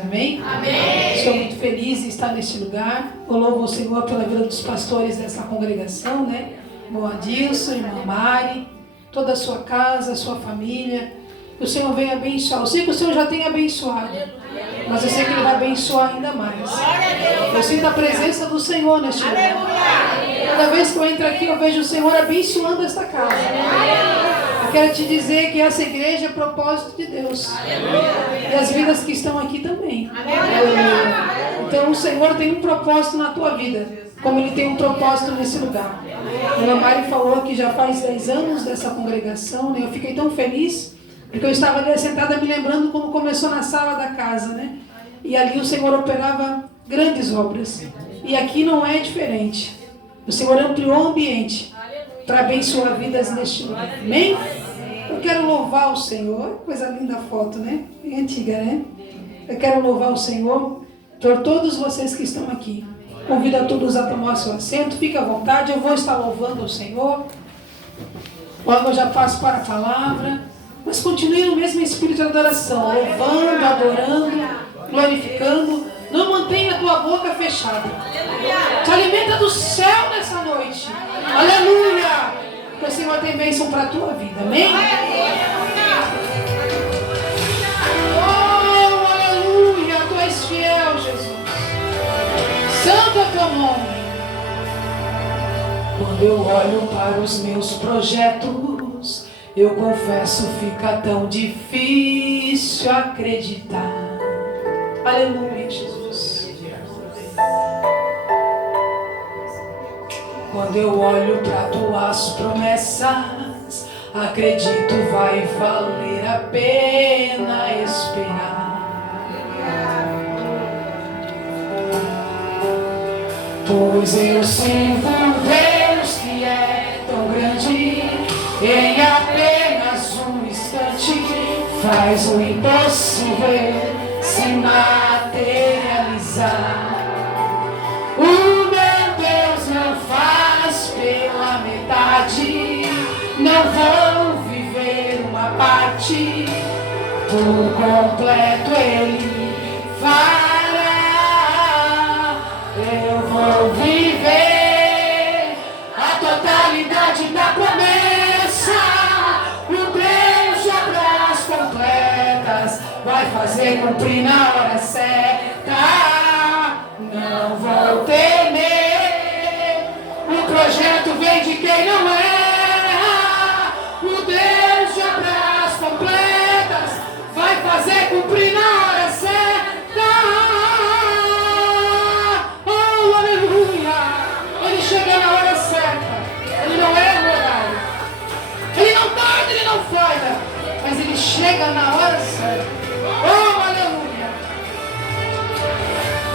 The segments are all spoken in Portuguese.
Amém? Amém? Estou muito feliz em estar neste lugar. Eu louvo o Senhor pela vida dos pastores dessa congregação, né? Irmão Adilson, irmã Mari, toda a sua casa, a sua família. Que o Senhor venha abençoar. Eu sei que o Senhor já tem abençoado, mas eu sei que Ele vai abençoar ainda mais. Eu sinto a presença do Senhor neste lugar. Cada vez que eu entro aqui, eu vejo o Senhor abençoando esta casa. Eu quero te dizer que essa igreja é propósito de Deus. E as vidas que estão aqui também. Então o Senhor tem um propósito na tua vida, como Ele tem um propósito nesse lugar. A irmã Mari falou que já faz 10 anos dessa congregação, né? Eu fiquei tão feliz, porque eu estava ali sentada me lembrando como começou na sala da casa, né? E ali o Senhor operava grandes obras. E aqui não é diferente. O Senhor ampliou o ambiente para abençoar vidas neste lugar. Amém? Eu quero louvar o Senhor. Coisa linda a foto, né? Bem antiga, né? Eu quero louvar o Senhor por todos vocês que estão aqui. Convido a todos a tomar seu assento. Fique à vontade. Eu vou estar louvando o Senhor. Logo eu já passo para a palavra. Mas continue no mesmo espírito de adoração. Louvando, adorando, glorificando. Não mantenha a tua boca fechada. Te alimenta do céu nessa noite. Aleluia! Que o Senhor tem bênção para a tua vida. Amém? Oh, aleluia! Tu és fiel, Jesus. Santo é teu nome. Quando eu olho para os meus projetos, eu confesso, fica tão difícil acreditar. Aleluia, Jesus. Quando eu olho para tuas promessas, acredito vai valer a pena esperar. Pois eu sirvo um Deus que é tão grande, em apenas um instante faz o impossível se materializar. O meu Deus não faz pela metade, não vou viver uma parte, por completo Ele fará. Eu vou viver a totalidade da promessa. O Deus de obras completas vai fazer cumprir na hora certa. Não vou temer, o projeto vem de quem não erra. O Deus de obras completas vai fazer cumprir na hora certa. Oh, aleluia! Ele chega na hora certa. Ele não erra o horário. Ele não tarda, ele não falha, mas ele chega na hora certa. Oh, aleluia!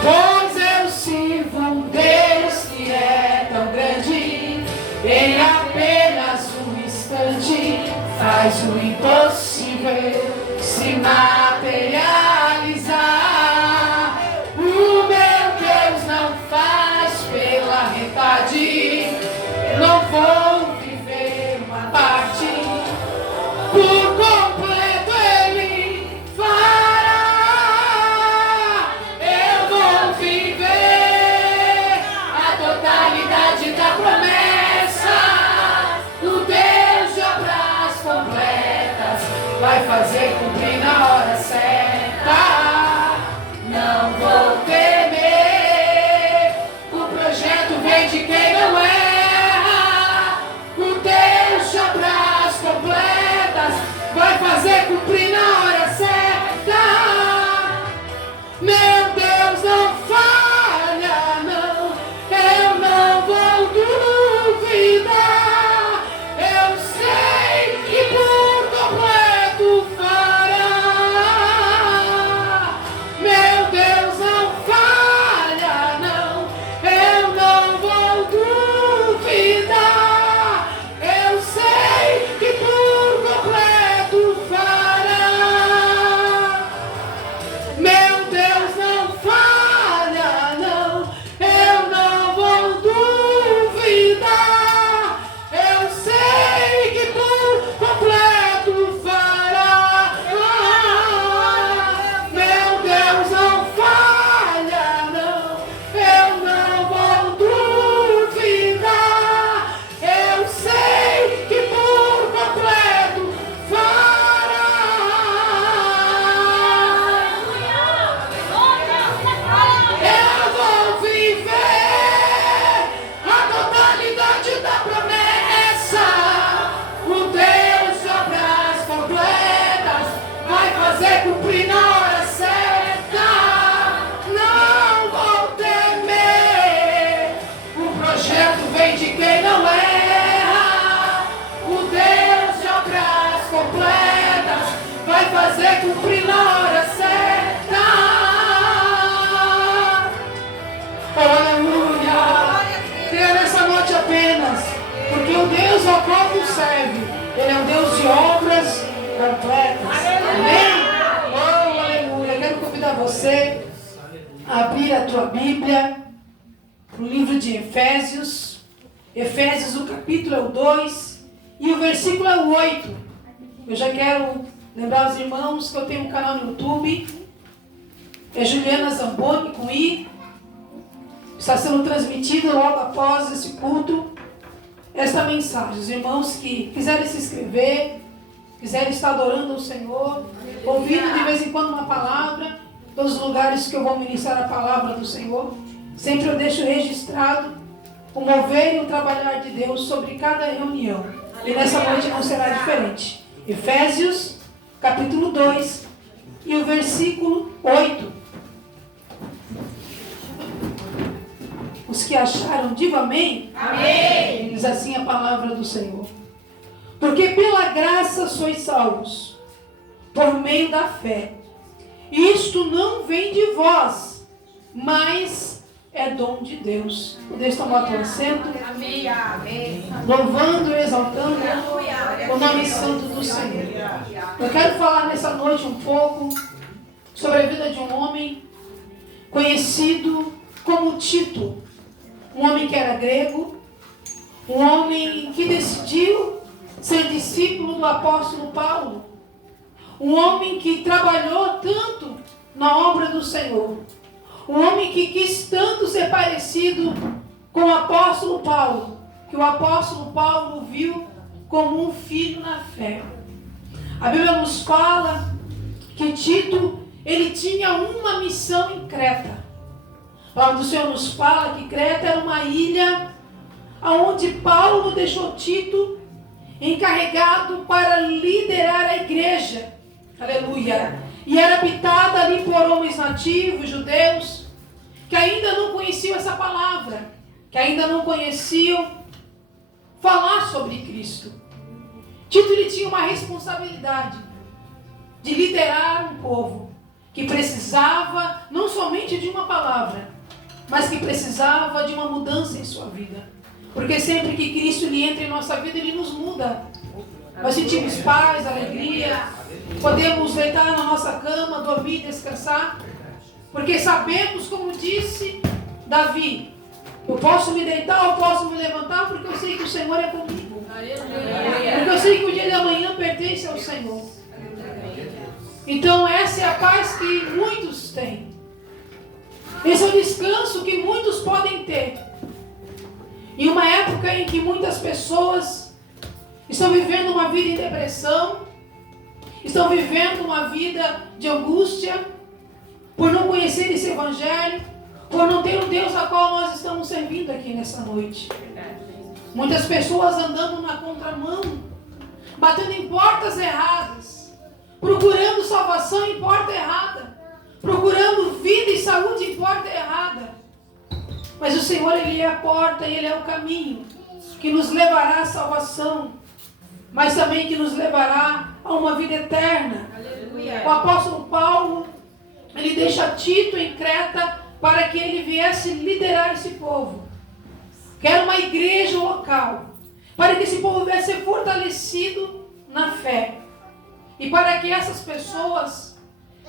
Pois eu sirvo um Deus que é tão grande, em apenas um instante faz o impossível se materializar. O meu Deus não faz pela metade, não vou viver uma parte, por completo Ele fará. Eu vou viver a totalidade da promessa. O Deus de obras completas vai fazer cumprir na hora certa. Não vou temer, o projeto vem de quem não erra. O Deus de obras completas vai fazer cumprir na hora certa. Meu Deus não falha, não. Eu não vou duvidar. Eu sei que por completo fará. você abrir a tua Bíblia no livro de Efésios. Efésios, o capítulo é o 2 e o versículo é o 8. Eu já quero lembrar os irmãos que eu tenho um canal no YouTube. É Juliana Zamboni com I. Está sendo transmitido logo após esse culto esta mensagem. Os irmãos que quiserem se inscrever, quiserem estar adorando o Senhor, ouvindo de vez em quando uma palavra, todos os lugares que eu vou ministrar a palavra do Senhor, sempre eu deixo registrado o mover e o trabalhar de Deus sobre cada reunião. E nessa noite não será diferente. Efésios, capítulo 2 e o versículo 8. Os que acharam, digam amém. Amém. Diz assim a palavra do Senhor. Porque pela graça sois salvos, por meio da fé. Isto não vem de vós, mas é dom de Deus. Podeis tomar teu assento. Amém. Amém. Louvando e exaltando o nome santo do Senhor. Eu quero falar nessa noite um pouco sobre a vida de um homem conhecido como Tito. Um homem que era grego, um homem que decidiu ser discípulo do apóstolo Paulo, um homem que trabalhou tanto na obra do Senhor, um homem que quis tanto ser parecido com o apóstolo Paulo, que o apóstolo Paulo viu como um filho na fé. A Bíblia nos fala que Tito, ele tinha uma missão em Creta. A palavra do Senhor nos fala que Creta era uma ilha onde Paulo deixou Tito encarregado para liderar a igreja. Aleluia. E era habitada ali por homens nativos, judeus, que ainda não conheciam essa palavra, que ainda não conheciam falar sobre Cristo. Tito, ele tinha uma responsabilidade de liderar um povo que precisava não somente de uma palavra, mas que precisava de uma mudança em sua vida. Porque sempre que Cristo ele entra em nossa vida, ele nos muda. Nós sentimos paz, alegria, podemos deitar na nossa cama, dormir, descansar, porque sabemos, como disse Davi, eu posso me deitar, eu posso me levantar, porque eu sei que o Senhor é comigo. Porque eu sei que o dia de amanhã pertence ao Senhor. Então essa é a paz que muitos têm. Esse é o descanso que muitos podem ter. Em uma época em que muitas pessoas estão vivendo uma vida em depressão, estão vivendo uma vida de angústia, por não conhecer esse evangelho, por não ter o Deus a qual nós estamos servindo aqui nessa noite. Muitas pessoas andando na contramão, batendo em portas erradas, procurando salvação em porta errada, procurando vida e saúde em porta errada. Mas o Senhor, Ele é a porta e Ele é o caminho que nos levará à salvação, mas também que nos levará a uma vida eterna. Aleluia. O apóstolo Paulo, ele deixa Tito em Creta para que ele viesse liderar esse povo. Que era uma igreja local, para que esse povo viesse ser fortalecido na fé. E para que essas pessoas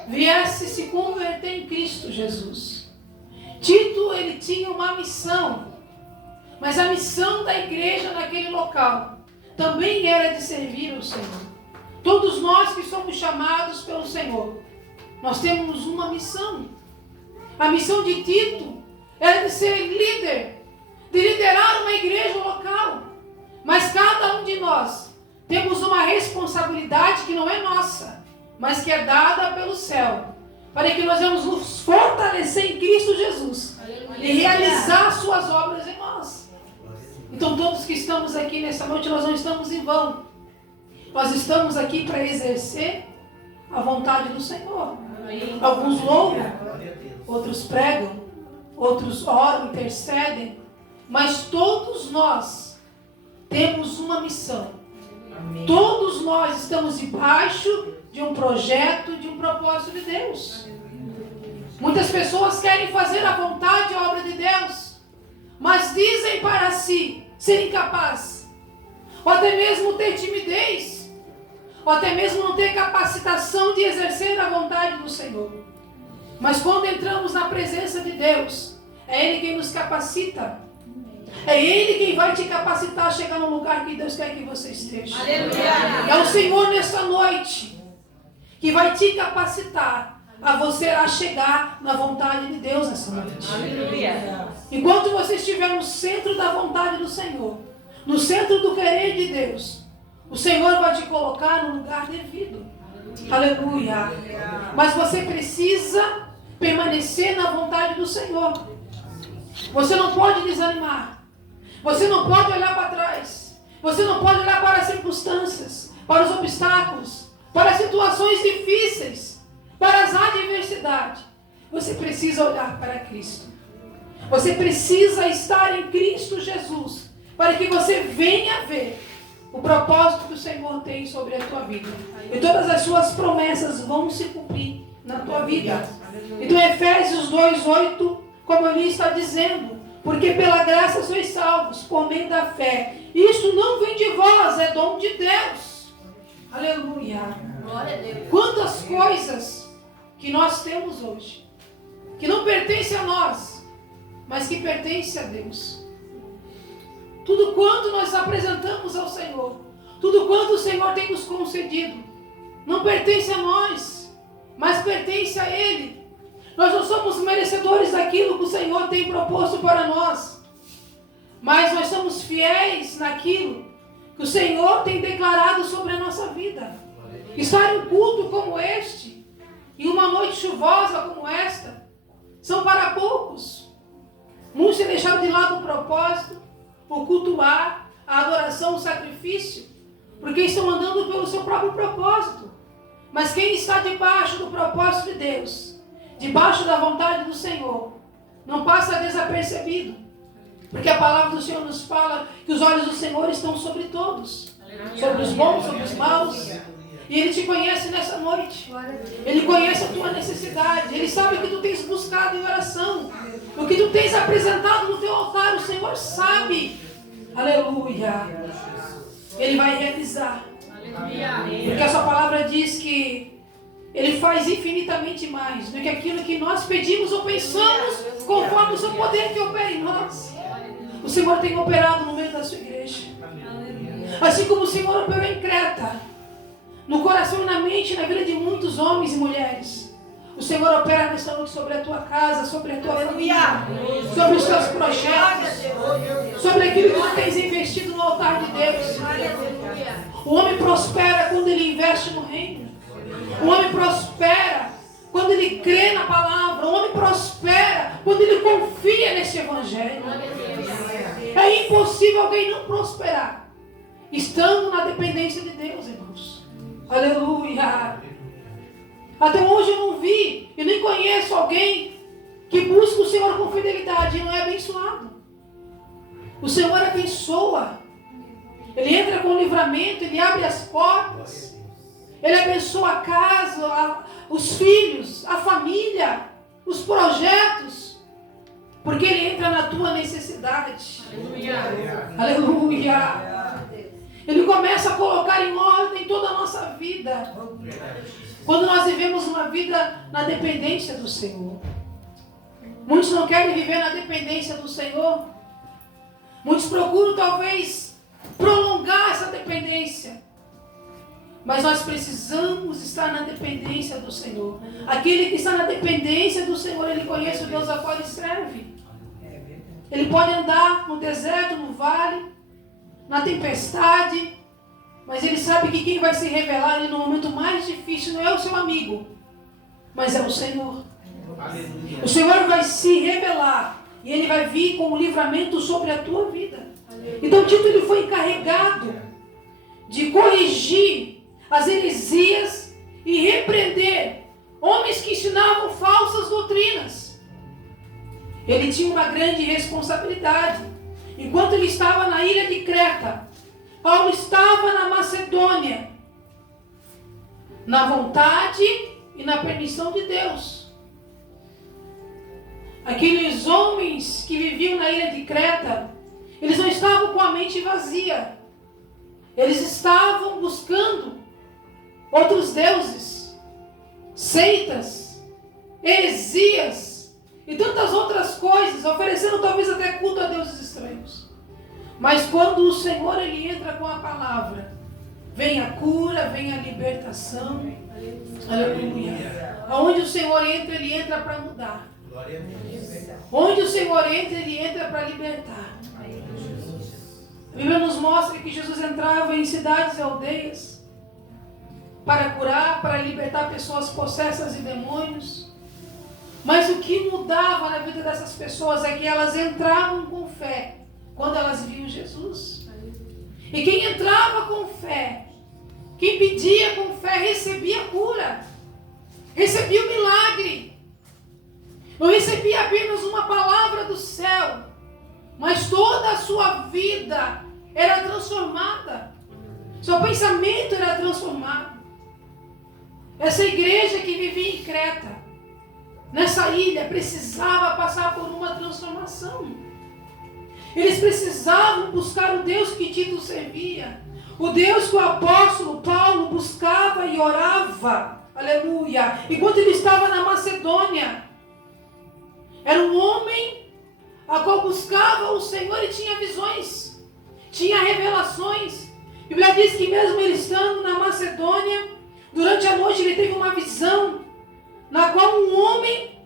viessem se converter em Cristo Jesus. Tito, ele tinha uma missão, mas a missão da igreja naquele local também era de servir o Senhor. Todos nós que somos chamados pelo Senhor, nós temos uma missão. A missão de Tito era de ser líder, de liderar uma igreja local. Mas cada um de nós temos uma responsabilidade que não é nossa, mas que é dada pelo céu, para que nós vamos nos fortalecer em Cristo Jesus. Aleluia. E realizar suas obras em nós. Então todos que estamos aqui nessa noite, nós não estamos em vão. Nós estamos aqui para exercer a vontade do Senhor. Alguns louvam, outros pregam, outros oram, intercedem, mas todos nós temos uma missão. Amém. Todos nós estamos debaixo de um projeto, de um propósito de Deus. Muitas pessoas querem fazer a vontade e a obra de Deus, mas dizem para si ser incapaz, ou até mesmo ter timidez, ou até mesmo não ter capacitação de exercer a vontade do Senhor. Mas quando entramos na presença de Deus, é Ele quem nos capacita. É Ele quem vai te capacitar a chegar no lugar que Deus quer que você esteja. Aleluia. É o Senhor nesta noite que vai te capacitar a você a chegar na vontade de Deus nessa noite. Aleluia. Enquanto você estiver no centro da vontade do Senhor, no centro do querer de Deus, o Senhor vai te colocar no lugar devido. Aleluia. Mas você precisa permanecer na vontade do Senhor. Você não pode desanimar. Você não pode olhar para trás. Você não pode olhar para as circunstâncias, para os obstáculos, para as situações difíceis, para as adversidades. Você precisa olhar para Cristo. Você precisa estar em Cristo Jesus, para que você venha ver o propósito que o Senhor tem sobre a tua vida. E todas as suas promessas vão se cumprir na tua vida. Então Efésios 2:8, como ele está dizendo, porque pela graça sois salvos, por meio da fé. Isso não vem de vós, é dom de Deus. Aleluia. Glória a Deus. Quantas coisas que nós temos hoje, que não pertencem a nós, mas que pertencem a Deus. Tudo quanto nós apresentamos ao Senhor, tudo quanto o Senhor tem nos concedido, não pertence a nós, mas pertence a Ele. Nós não somos merecedores daquilo que o Senhor tem proposto para nós, mas nós somos fiéis naquilo que o Senhor tem declarado sobre a nossa vida. Estar em um culto como este, e uma noite chuvosa como esta, são para poucos. Muitos têm deixado de lado o propósito, o cultuar, a adoração, o sacrifício, porque estão andando pelo seu próprio propósito. Mas quem está debaixo do propósito de Deus, debaixo da vontade do Senhor, não passa desapercebido, porque a palavra do Senhor nos fala que os olhos do Senhor estão sobre todos, sobre os bons, sobre os maus, e Ele te conhece nessa noite. Ele conhece a tua necessidade, Ele sabe o que tu tens buscado em oração, o que tu tens apresentado no teu altar. O Senhor sabe. Aleluia. Ele vai realizar, porque a sua palavra diz que Ele faz infinitamente mais do que aquilo que nós pedimos ou pensamos, conforme o seu poder que opera em nós. O Senhor tem operado no meio da sua igreja, assim como o Senhor operou em Creta, no coração e na mente, na vida de muitos homens e mulheres. O Senhor opera nesta noite sobre a tua casa, sobre a tua família, sobre os teus projetos, sobre aquilo que tu tens investido no altar de Deus. O homem prospera quando ele investe no reino. O homem prospera quando ele crê na palavra. O homem prospera quando ele confia nesse evangelho. É impossível alguém não prosperar estando na dependência de Deus, irmãos. Aleluia. Até hoje eu não vi e nem conheço alguém que busca o Senhor com fidelidade e não é abençoado. O Senhor abençoa. Ele entra com livramento, Ele abre as portas. Ele abençoa a casa, os filhos, a família, os projetos. Porque Ele entra na tua necessidade. Aleluia. Aleluia. Ele começa a colocar em ordem toda a nossa vida. Quando nós vivemos uma vida na dependência do Senhor. Muitos não querem viver na dependência do Senhor. Muitos procuram talvez prolongar essa dependência. Mas nós precisamos estar na dependência do Senhor. Aquele que está na dependência do Senhor, ele conhece o Deus a qual ele serve. Ele pode andar no deserto, no vale, na tempestade, mas ele sabe que quem vai se revelar ali no momento mais difícil não é o seu amigo, mas é o Senhor. O Senhor vai se revelar e Ele vai vir com um livramento sobre a tua vida. Então Tito ele foi encarregado de corrigir as heresias e repreender homens que ensinavam falsas doutrinas. Ele tinha uma grande responsabilidade. Enquanto ele estava na ilha de Creta, Paulo estava na Macedônia, na vontade e na permissão de Deus. Aqueles homens que viviam na ilha de Creta, eles não estavam com a mente vazia. Eles estavam buscando outros deuses, seitas, heresias e tantas outras coisas, oferecendo talvez até culto a deuses estranhos. Mas quando o Senhor ele entra com a palavra, vem a cura, vem a libertação. Aleluia. Onde o Senhor entra, ele entra para mudar. Onde o Senhor entra, ele entra para libertar. A Bíblia nos mostra que Jesus entrava em cidades e aldeias para curar, para libertar pessoas possessas de demônios. Mas o que mudava na vida dessas pessoas é que elas entravam com fé quando elas viam Jesus. E quem entrava com fé, quem pedia com fé, recebia cura, recebia o milagre. Não recebia apenas uma palavra do céu, mas toda a sua vida era transformada. Seu pensamento era transformado. Essa igreja que vivia em Creta, nessa ilha, precisava passar por uma transformação. Eles precisavam buscar o Deus que Tito servia, o Deus que o apóstolo Paulo buscava e orava. Aleluia. Enquanto ele estava na Macedônia, era um homem a qual buscava o Senhor e tinha visões, tinha revelações. A Bíblia diz que mesmo ele estando na Macedônia, durante a noite ele teve uma visão, na qual um homem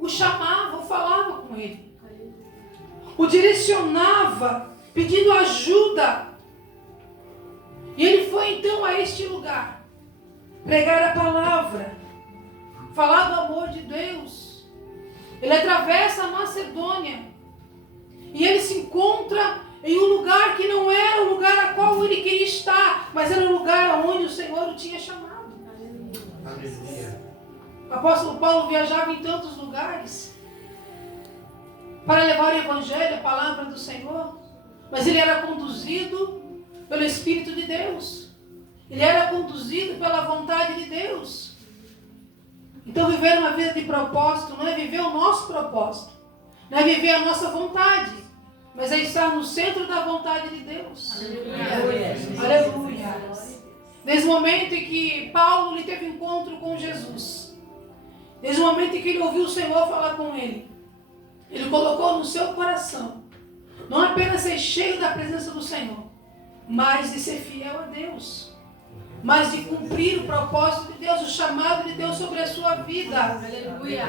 o chamava, ou falava com ele, o direcionava, pedindo ajuda. E ele foi então a este lugar, pregar a palavra, falar do amor de Deus. Ele atravessa a Macedônia e ele se encontra em um lugar que não era o lugar a qual ele queria estar, mas era o lugar onde o Senhor o tinha chamado. Aleluia. O apóstolo Paulo viajava em tantos lugares para levar o evangelho, a palavra do Senhor, mas ele era conduzido pelo Espírito de Deus. Ele era conduzido pela vontade de Deus. Então viver uma vida de propósito não é viver o nosso propósito, não é viver a nossa vontade, mas é estar no centro da vontade de Deus. Aleluia. Aleluia. Desde o momento em que Paulo ele teve encontro com Jesus, desde o momento em que ele ouviu o Senhor falar com ele, ele colocou no seu coração não apenas ser cheio da presença do Senhor, mas de ser fiel a Deus, mas de cumprir o propósito de Deus, o chamado de Deus sobre a sua vida. Aleluia.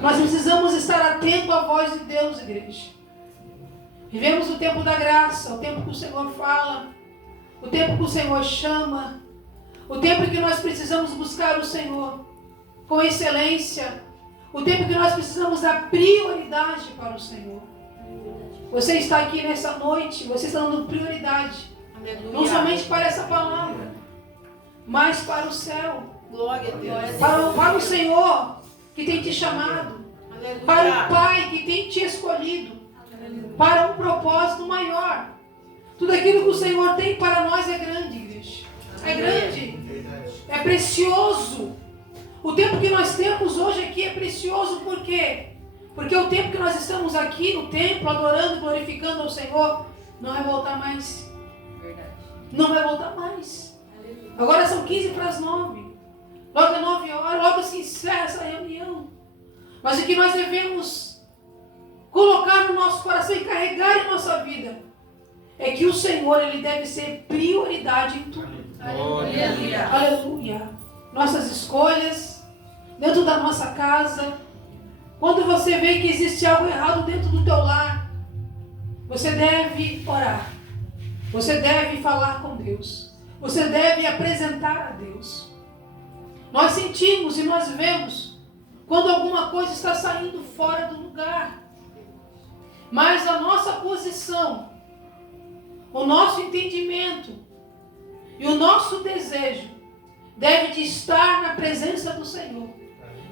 Nós precisamos estar atentos à voz de Deus, igreja. Vivemos o tempo da graça, o tempo que o Senhor fala, o tempo que o Senhor chama, o tempo em que nós precisamos buscar o Senhor com excelência, o tempo que nós precisamos dar prioridade para o Senhor. Você está aqui nessa noite, você está dando prioridade, aleluia, não somente para essa palavra, mas para o céu. Glória a Deus. Para o Senhor que tem te chamado, aleluia, para o Pai que tem te escolhido, aleluia, para um propósito maior. Tudo aquilo que o Senhor tem para nós é grande, igreja. É grande, é precioso. O tempo que nós temos hoje aqui é precioso, por quê? Porque o tempo que nós estamos aqui no templo, adorando, glorificando ao Senhor, não vai voltar mais. Verdade. Não vai voltar mais. Aleluia. Agora são 15 para as 9. Logo às 9 horas, logo se encerra essa reunião. Mas o que nós devemos colocar no nosso coração e carregar em nossa vida é que o Senhor, Ele deve ser prioridade em tudo. Aleluia. Aleluia. Nossas escolhas, dentro da nossa casa. Quando você vê que existe algo errado dentro do teu lar, você deve orar. Você deve falar com Deus. Você deve apresentar a Deus. Nós sentimos e nós vemos quando alguma coisa está saindo fora do lugar. Mas a nossa posição, o nosso entendimento e o nosso desejo deve de estar na presença do Senhor,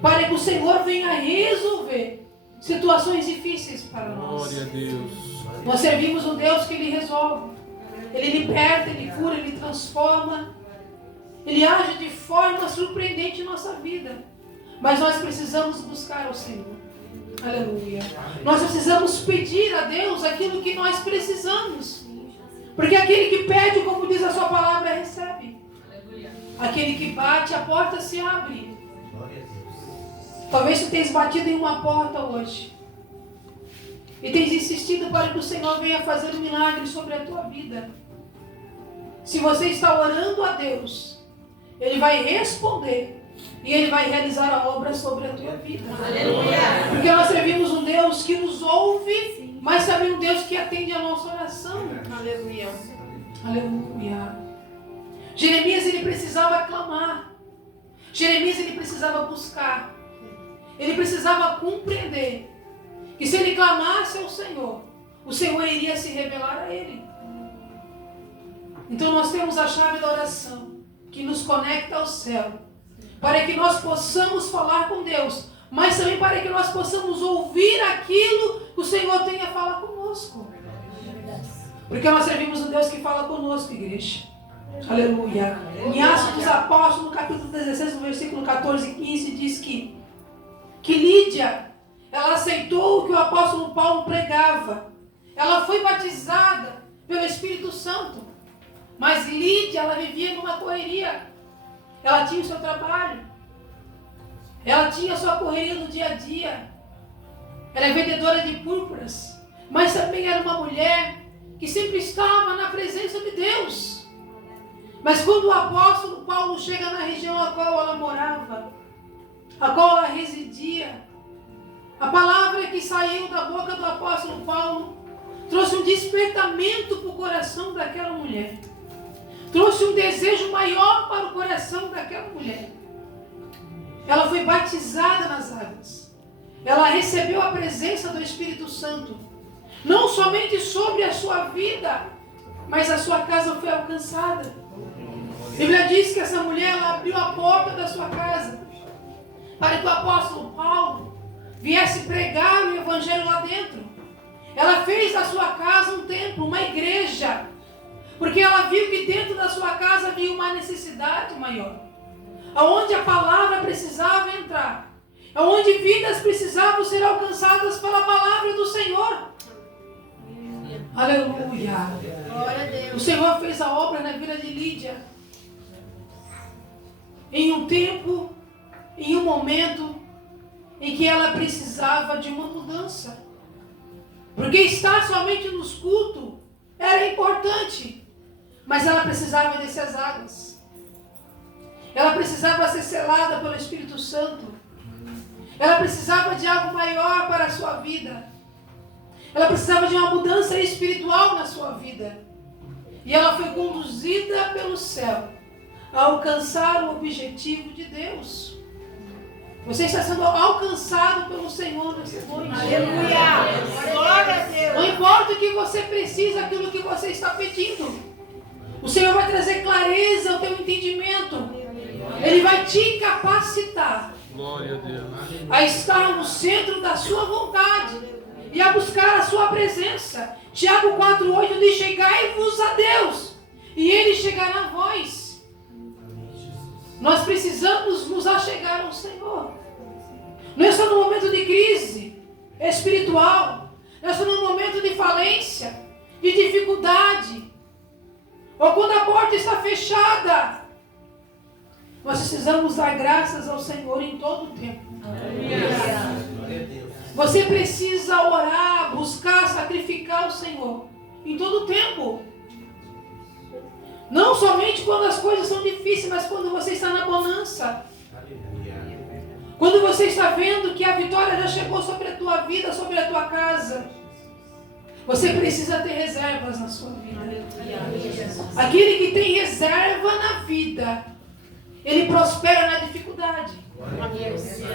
para que o Senhor venha resolver situações difíceis para nós. Glória a Deus. Nós servimos um Deus que Ele resolve, Ele liberta, Ele cura, Ele transforma, Ele age de forma surpreendente em nossa vida. Mas nós precisamos buscar o Senhor. Aleluia. Nós precisamos pedir a Deus aquilo que nós precisamos, porque aquele que pede, como diz a sua palavra, recebe. Aquele que bate, a porta se abre. Talvez tu tenhas batido em uma porta hoje e tenhas insistido para que o Senhor venha fazer um milagre sobre a tua vida. Se você está orando a Deus, Ele vai responder e Ele vai realizar a obra sobre a tua vida. Aleluia. Porque nós servimos um Deus que nos ouve, mas também um Deus que atende a nossa oração. Aleluia. Aleluia. Jeremias, ele precisava clamar. Jeremias, ele precisava buscar. Ele precisava compreender que se ele clamasse ao Senhor, o Senhor iria se revelar a ele. Então nós temos a chave da oração que nos conecta ao céu, para que nós possamos falar com Deus, mas também para que nós possamos ouvir aquilo que o Senhor tem a falar conosco. Porque nós servimos um Deus que fala conosco, igreja. Aleluia. Em Atos dos Apóstolos, no capítulo 16, no versículo 14 e 15, diz que Lídia, ela aceitou o que o apóstolo Paulo pregava. Ela foi batizada pelo Espírito Santo. Mas Lídia, ela vivia numa correria. Ela tinha o seu trabalho. Ela tinha a sua correria no dia a dia. Ela é vendedora de púrpuras. Mas também era uma mulher que sempre estava na presença de Deus. Mas quando o apóstolo Paulo chega na região a qual ela morava, a qual ela residia, a palavra que saiu da boca do apóstolo Paulo trouxe um despertamento para o coração daquela mulher. Trouxe um desejo maior para o coração daquela mulher. Ela foi batizada nas águas. Ela recebeu a presença do Espírito Santo. Não somente sobre a sua vida, mas a sua casa foi alcançada. A Bíblia diz que essa mulher, ela abriu a porta da sua casa para que o apóstolo Paulo viesse pregar o evangelho lá dentro. Ela fez da sua casa um templo, uma igreja, porque ela viu que dentro da sua casa havia uma necessidade maior, aonde a palavra precisava entrar, aonde vidas precisavam ser alcançadas pela palavra do Senhor. Aleluia. Glória a Deus. O Senhor fez a obra na vida de Lídia em um tempo, em um momento em que ela precisava de uma mudança. Porque estar somente nos cultos era importante, mas ela precisava dessas águas. Ela precisava ser selada pelo Espírito Santo. Ela precisava de algo maior para a sua vida. Ela precisava de uma mudança espiritual na sua vida. E ela foi conduzida pelo céu a alcançar o objetivo de Deus. Você está sendo alcançado pelo Senhor nessa noite. Aleluia. Glória a Deus. Não importa o que você precisa, aquilo que você está pedindo. O Senhor vai trazer clareza ao teu entendimento. Ele vai te capacitar a estar no centro da sua vontade e a buscar a sua presença. Tiago 4,8 diz: chegai-vos a Deus e Ele chegará a vós. Nós precisamos nos achegar ao Senhor. Não é só no momento de crise espiritual, não é só no momento de falência, de dificuldade, ou quando a porta está fechada. Nós precisamos dar graças ao Senhor em todo o tempo. Você precisa orar, buscar, sacrificar o Senhor em todo o tempo. Não somente quando as coisas são difíceis, mas quando você está na bonança. Quando você está vendo que a vitória já chegou sobre a tua vida, sobre a tua casa. Você precisa ter reservas na sua vida. Aquele que tem reserva na vida, ele prospera na dificuldade.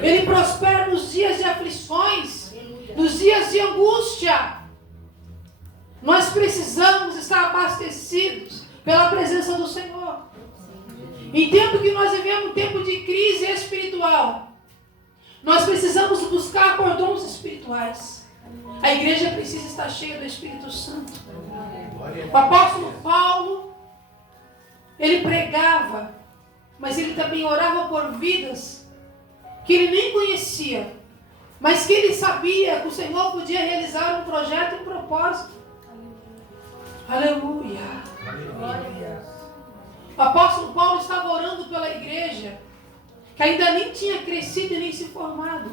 Ele prospera nos dias de aflições, nos dias de angústia. Nós precisamos estar abastecidos pela presença do Senhor. Em tempo que nós vivemos um tempo de crise espiritual, nós precisamos buscar por dons espirituais. A igreja precisa estar cheia do Espírito Santo. O apóstolo Paulo, ele pregava, mas ele também orava por vidas que ele nem conhecia, mas que ele sabia que o Senhor podia realizar um projeto e um propósito. Aleluia. O apóstolo Paulo estava orando pela igreja, que que ainda nem tinha crescido e nem se formado.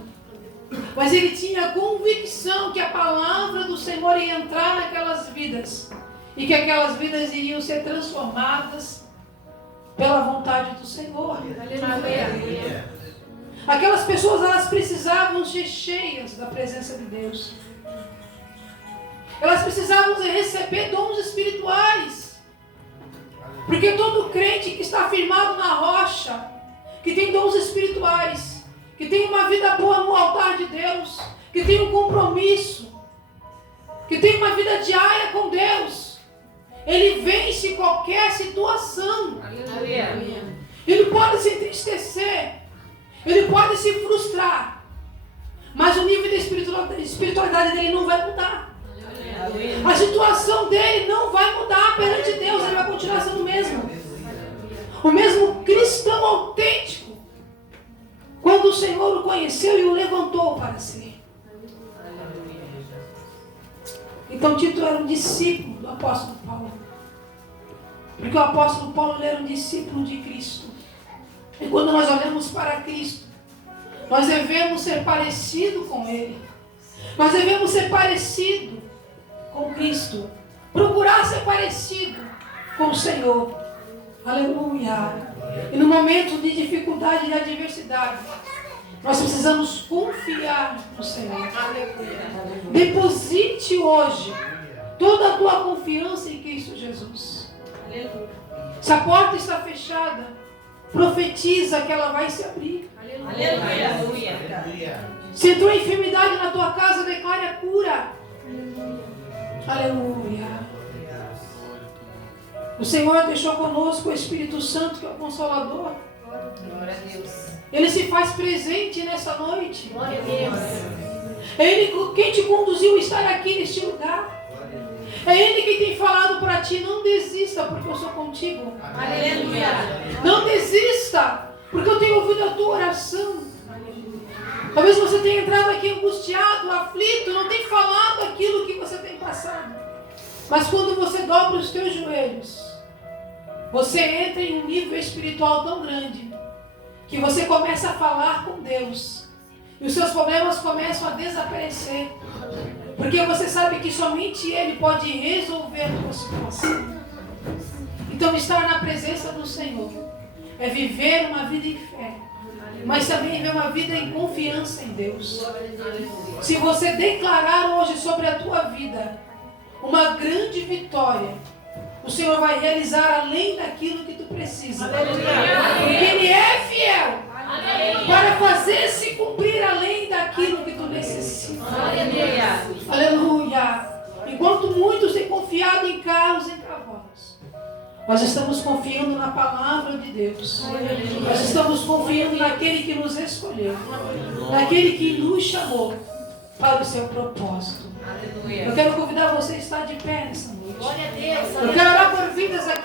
Mas ele tinha a convicção que a palavra do Senhor ia entrar naquelas vidas. E que aquelas vidas iriam ser transformadas pela vontade do Senhor. Aleluia. Aquelas pessoas, elas precisavam ser cheias da presença de Deus. Elas precisavam receber dons espirituais. Porque todo crente que está firmado na rocha, que tem dons espirituais, que tem uma vida boa no altar de Deus, que tem um compromisso, que tem uma vida diária com Deus, ele vence qualquer situação. Aleluia. Ele pode se entristecer, ele pode se frustrar, mas o nível de espiritualidade dele não vai mudar. A situação dele não vai mudar perante Deus, ele vai continuar sendo o mesmo. O mesmo cristão autêntico, quando o Senhor o conheceu e o levantou para si. Então Tito era um discípulo do apóstolo Paulo. Porque o apóstolo Paulo ele era um discípulo de Cristo. E quando nós olhamos para Cristo, nós devemos ser parecidos com Ele. Nós devemos ser parecidos com Cristo. Procurar ser parecido com o Senhor. Aleluia. E no momento de dificuldade e de adversidade, nós precisamos confiar no Senhor. Deposite hoje toda a tua confiança em Cristo Jesus. Se a porta está fechada, profetiza que ela vai se abrir. Aleluia. Se entrou enfermidade na tua casa, declare a cura. Aleluia. O Senhor deixou conosco o Espírito Santo, que é o Consolador. Glória a Deus. Ele se faz presente nessa noite. Glória a Deus. É Ele quem te conduziu a estar aqui neste lugar. É Ele quem tem falado para ti, não desista, porque eu sou contigo. Aleluia. Não desista, porque eu tenho ouvido a tua oração. Talvez você tenha entrado aqui angustiado, aflito, não tem falado aquilo que você tem passado. Mas quando você dobra os teus joelhos, você entra em um nível espiritual tão grande, que você começa a falar com Deus. E os seus problemas começam a desaparecer. Porque você sabe que somente Ele pode resolver a tua situação. Então estar na presença do Senhor é viver uma vida em fé, mas também viver uma vida em confiança em Deus. Se você declarar hoje sobre a tua vida uma grande vitória, o Senhor vai realizar além daquilo que tu precisa. Porque Ele é fiel para fazer se cumprir além daquilo que tu necessita. Aleluia. Enquanto muitos têm confiado em carros e em cavalos, nós estamos confiando na palavra de Deus. Nós estamos confiando naquele que nos escolheu, naquele que nos chamou para o seu propósito. Eu quero convidar você a estar de pé nessa noite. Eu quero orar por vidas aqui.